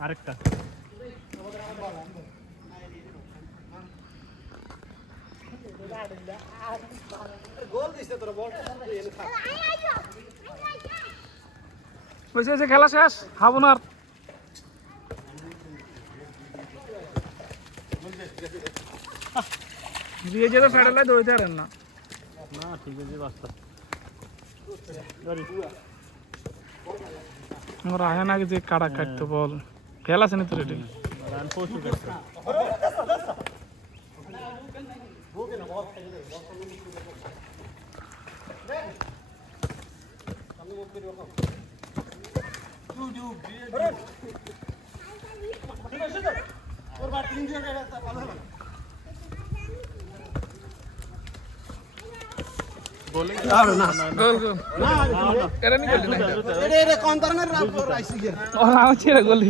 আরেকটা বুঝছে খেলা শেষ খাবো না আর দিয়ে যেতে ফেডালে দৌড়তে পারেন না না ঠিক আছে বাস্তা আমার আহে না যে কাটা কাটতে বল খেলা আছে না তো রেডি রান পোস্ট করতে গোল গোল এটা নি গোল না এরে কোন ধরনের রাফর আইছি ওরা আছে রে গোল